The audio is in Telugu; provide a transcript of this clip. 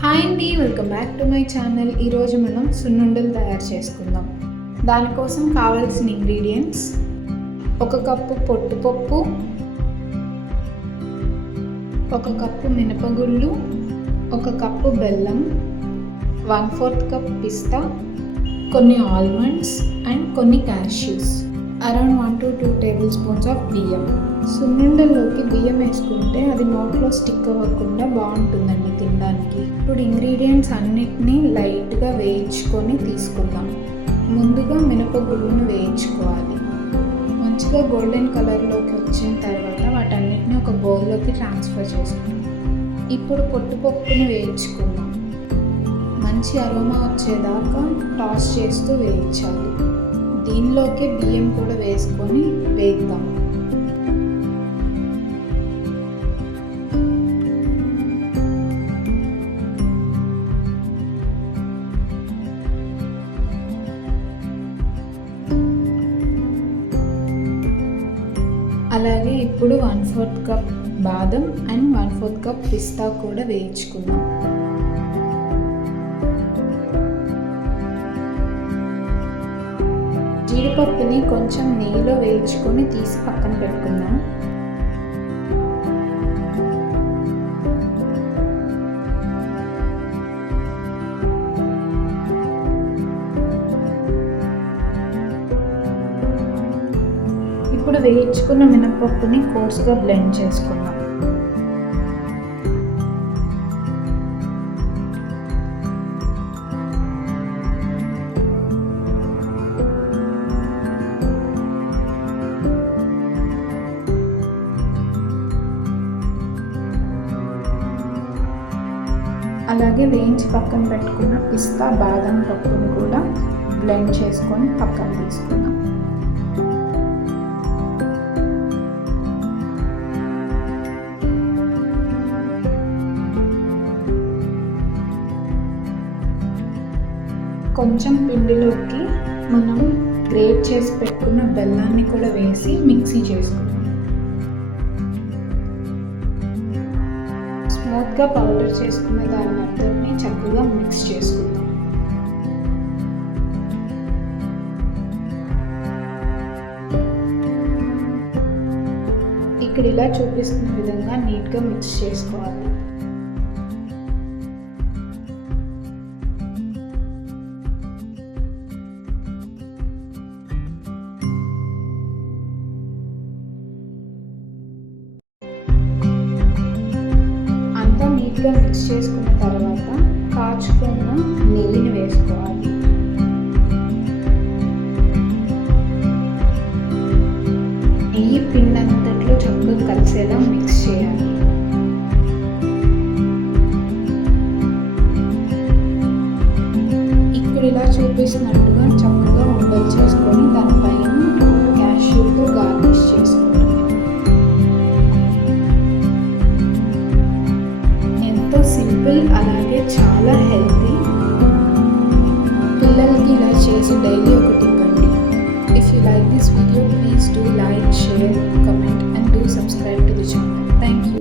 హాయ్ అండి, welcome back to my channel. ఈరోజు మనం సున్నుండలు తయారు చేసుకుందాం. దానికోసం కావాల్సిన ఇంగ్రీడియంట్స్: 1 కప్పు పొట్టుపప్పు, 1 కప్పు మినపగుళ్ళు, 1 కప్పు బెల్లం, 1/4 కప్ పిస్తా, కొన్ని ఆల్మండ్స్ అండ్ కొన్ని cashews, around 1 to 2 table spoons of బియ్యం. సున్నుండల్లోకి బియ్యం వేసుకుంటే అది నోట్లో స్టిక్ అవ్వకుండా బాగుంటుందండి తినడానికి. ఇప్పుడు ఇంగ్రీడియంట్స్ అన్నిటినీ లైట్గా వేయించుకొని తీసుకుందాం. ముందుగా మినపగుళ్ళను వేయించుకోవాలి. మంచిగా గోల్డెన్ కలర్లోకి వచ్చిన తర్వాత వాటన్నిటిని ఒక బౌల్లోకి ట్రాన్స్ఫర్ చేసుకుందాం. ఇప్పుడు పొట్టుపప్పుని వేయించుకుందాం. మంచి అరోమా వచ్చేదాకా టాస్ చేస్తూ వేయించాలి. దీనిలోకి బియ్యం కూడా వేసుకొని వేద్దాం. అలాగే ఇప్పుడు 1/4 కప్ బాదం అండ్ 1/4 కప్ పిస్తా కూడా వేయించుకుందాం. జీడిపప్పుని కొంచెం నెయ్యిలో వేయించుకొని తీసి పక్కన పెట్టుకుందాం. ఇప్పుడు వేయించుకున్న మినపప్పుని కోర్స్గా బ్లెండ్ చేసుకుందాం. అలాగే వేయించి పక్కన పెట్టుకున్న పిస్తా బాదం పప్పుని కూడా బ్లెండ్ చేసుకొని పక్కన తీసుకుందాం. కొంచెం పిండిలోకి మనం గ్రేట్ చేసి పెట్టుకున్న బెల్లాన్ని కూడా వేసి మిక్సీ చేసుకుందాం. స్మూత్గా పౌడర్ చేసుకున్న దాన్ని అంతటిని చక్కగా మిక్స్ చేసుకుందాం. ఇక్కడ ఇలా చూపిస్తున్న విధంగా నీట్గా మిక్స్ చేసుకోవాలి. నీట్గా మిక్స్ చేసుకున్న తర్వాత కాచుకున్న నెయ్యిని వేసుకోవాలి. నెయ్యి పిండి అంతట్లో చక్కగా కలిసేలా మిక్స్ చేయాలి. ఇక్కడ ఇలా చూపిస్తున్నట్టుగా చక్కగా ఉండలు చేసుకొని దానిపైన క్యాష్యూతో గార్నిష్ చేసుకోవాలి. సింపుల్, అలాగే చాలా హెల్తీ. పిల్లలకి ఇలా చేసి డైలీ ఒకటి ఇవ్వండి. If you like this video, please do like, share, comment and do subscribe to the channel. Thank you.